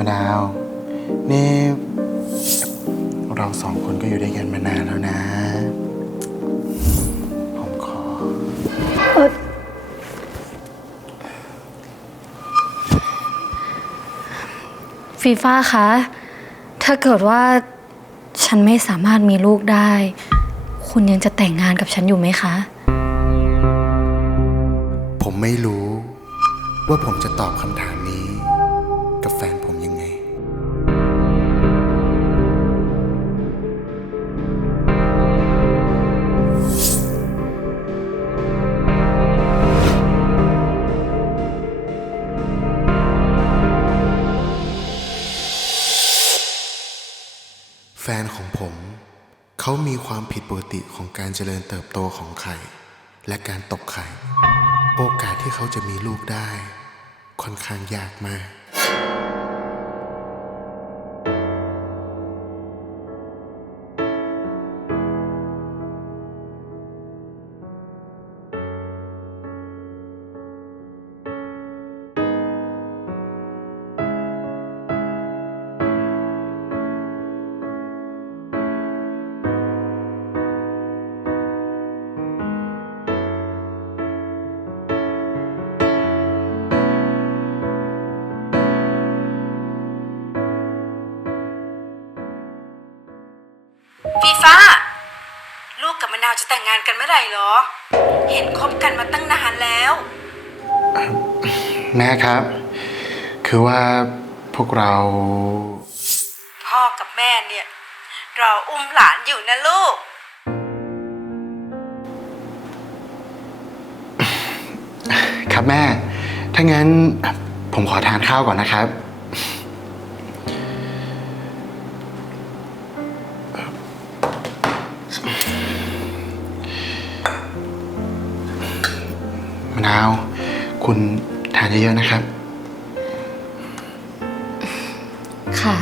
มะนาว นี่ เราสองคนก็อยู่ด้วยกันมานานแล้วนะ ผมขอฟีฟ่าคะ ถ้าเกิดว่าฉันไม่สามารถมีลูกได้ คุณยังจะแต่งงานกับฉันอยู่ไหมคะ ผมไม่รู้ว่าผมจะตอบคำถามนี้ กับแฟน เขามีความผิดปกติของการเจริญเติบโตของไข่ และการตกไข่ โอกาสที่เขาจะมีลูกได้ ค่อนข้างยากมาก ฟีฟ้า ลูกกับมะนาวจะแต่งงานกันเมื่อไหร่เหรอ เห็นคบกันมาตั้งนานแล้ว แม่ครับ คือว่าพวกเรา พ่อกับแม่เนี่ยรออุ้มหลานอยู่นะลูก ครับแม่ ถ้างั้นผมขอทานข้าวก่อนนะครับาว คุณทานเยอะๆนะครับ ค่ะ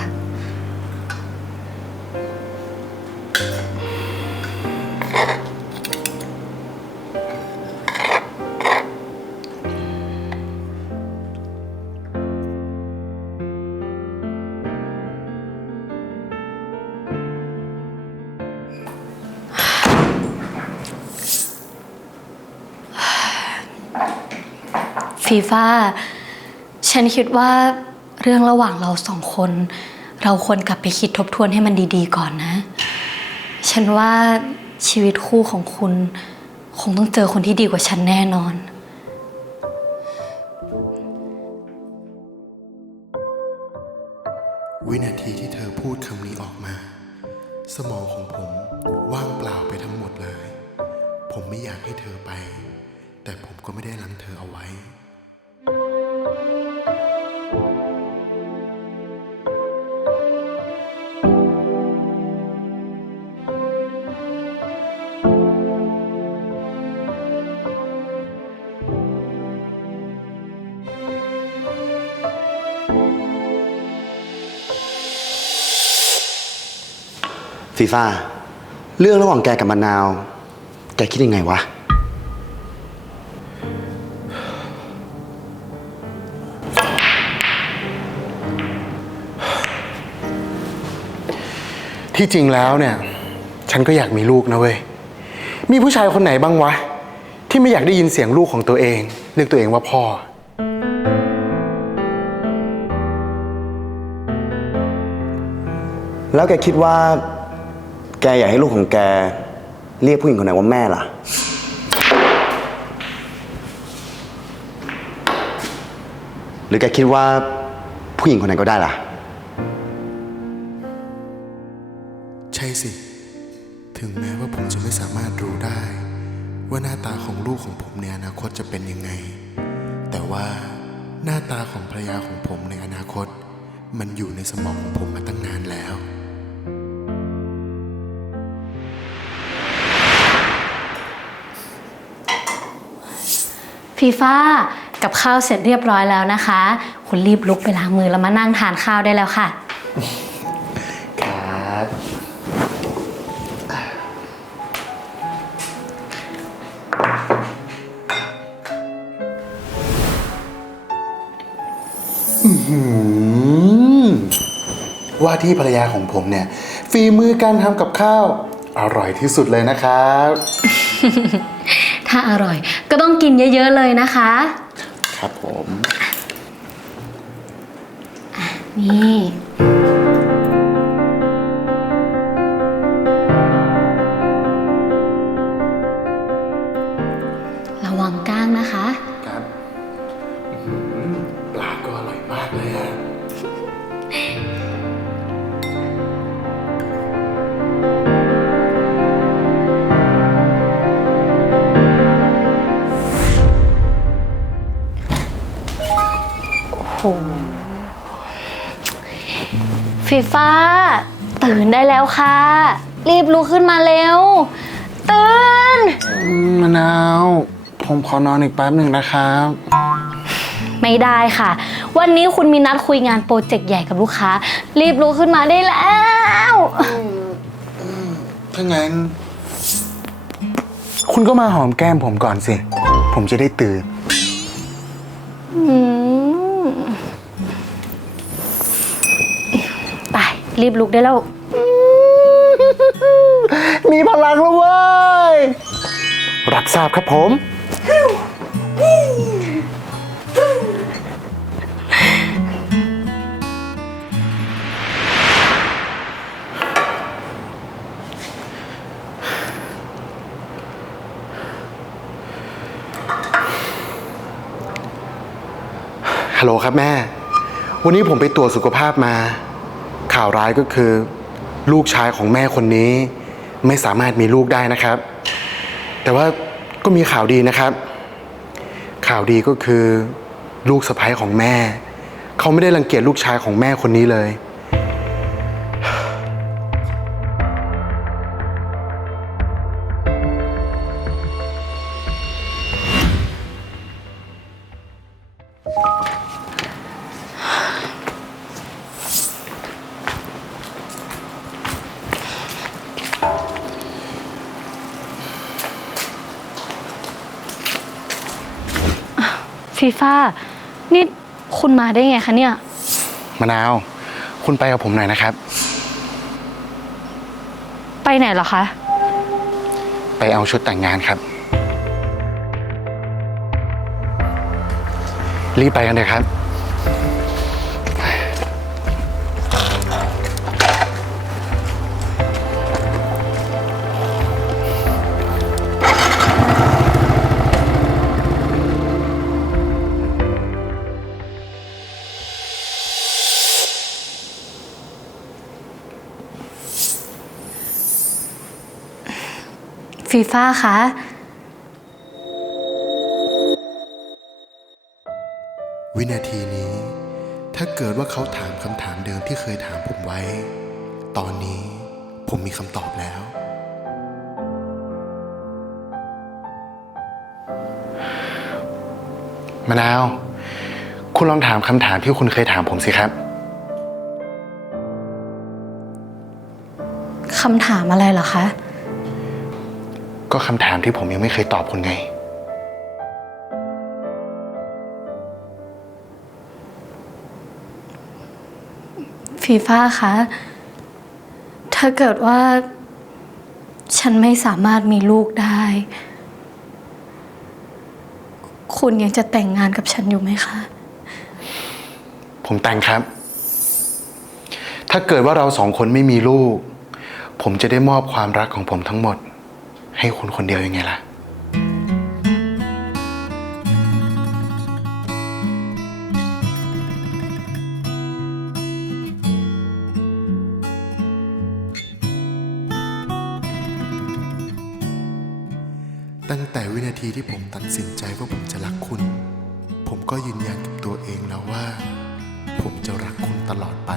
ฟีฟ่าฉันคิดว่าเรื่องระหว่างเราสองคน เราควรกลับไปคิดทบทวนให้มันดีๆก่อนนะ ฉันว่าชีวิตคู่ของคุณ คงต้องเจอคนที่ดีกว่าฉันแน่นอน ฟีฟ่าเรื่องระหว่างแกกับมะนาว แกคิดยังไงวะ ที่จริงแล้วเนี่ย ฉันก็อยากมีลูกนะเว้ย มีผู้ชายคนไหนบ้างวะ ที่ไม่อยากได้ยินเสียงลูกของตัวเอง เรียกตัวเองว่าพ่อ แล้วแกคิดว่า แกอยากให้ลูกของแก เรียกผู้หญิงคนไหนว่าแม่ล่ะ หรือแกคิดว่าผู้หญิงคนไหนก็ได้ล่ะ ใช่สิ ถึงแม้ว่าผมจะไม่สามารถรู้ได้ ว่าหน้าตาของลูกของผมในอนาคตจะเป็นยังไง แต่ว่าหน้าตาของภรรยาของผมในอนาคต มันอยู่ในสมองของผมมาตั้งนานแล้ว ฟีฟ่ากับข้าวเสร็จเรียบร้อยแล้วนะคะ คุณรีบลุกไปล้างมือแล้วมานั่งทานข้าวได้แล้วค่ะ ครับอืมว่าที่ภรรยาของผมเนี่ย ฝีมือการทำกับข้าว อร่อยที่สุดเลยนะครับ ถ้าอร่อย ก็ต้องกินเยอะ ๆ เลยนะคะ ครับผม นี่ ฟีฟ้า ตื่นได้แล้วค่ะ รีบลุกขึ้นมาเร็ว ตื่นมะนาว ผมขอนอนอีกแป๊บหนึ่งนะครับ ไม่ได้ค่ะ วันนี้คุณมีนัดคุยงานโปรเจกต์ใหญ่กับลูกค้า รีบลุกขึ้นมาได้แล้ว ถ้างั้น คุณก็มาหอมแก้มผมก่อนสิ ผมจะได้ตื่น อืมไป รีบลุกได้แล้ว มีพลังแล้วเว้ย รับทราบครับผม ฮัลโหลครับแม่ วันนี้ผมไปตรวจสุขภาพมา ข่าวร้ายก็คือ ลูกชายของแม่คนนี้ ไม่สามารถมีลูกได้นะครับ แต่ว่าก็มีข่าวดีนะครับ ข่าวดีก็คือ ลูกสะใภ้ของแม่ เขาไม่ได้รังเกียจลูกชายของแม่คนนี้เลย ฟีฟ่านี่คุณมาได้ไงคะเนี่ย มะนาว คุณไปกับผมหน่อยนะครับ ไปไหนเหรอคะ ไปเอาชุดแต่งงานครับ รีบไปกันเลยครับ ฟีฟ่าคะ วินาทีนี้ ถ้าเกิดว่าเขาถามคำถามเดิมที่เคยถามผมไว้ ตอนนี้ผมมีคำตอบแล้ว มะนาว คุณลองถามคำถามที่คุณเคยถามผมสิครับ คำถามอะไรเหรอคะ ก็คำถามที่ผมยังไม่เคยตอบคุณไง ฟีฟ่าคะ ถ้าเกิดว่า ฉันไม่สามารถมีลูกได้ คุณยังจะแต่งงานกับฉันอยู่ไหมคะ ผมแต่งครับ ถ้าเกิดว่าเราสองคนไม่มีลูก ผมจะได้มอบความรักของผมทั้งหมด ให้คุณคนเดียวยังไงล่ะ ตั้งแต่วินาทีที่ผมตัดสินใจว่าผมจะรักคุณ ผมก็ยืนยันกับตัวเองแล้วว่า ผมจะรักคุณตลอดไป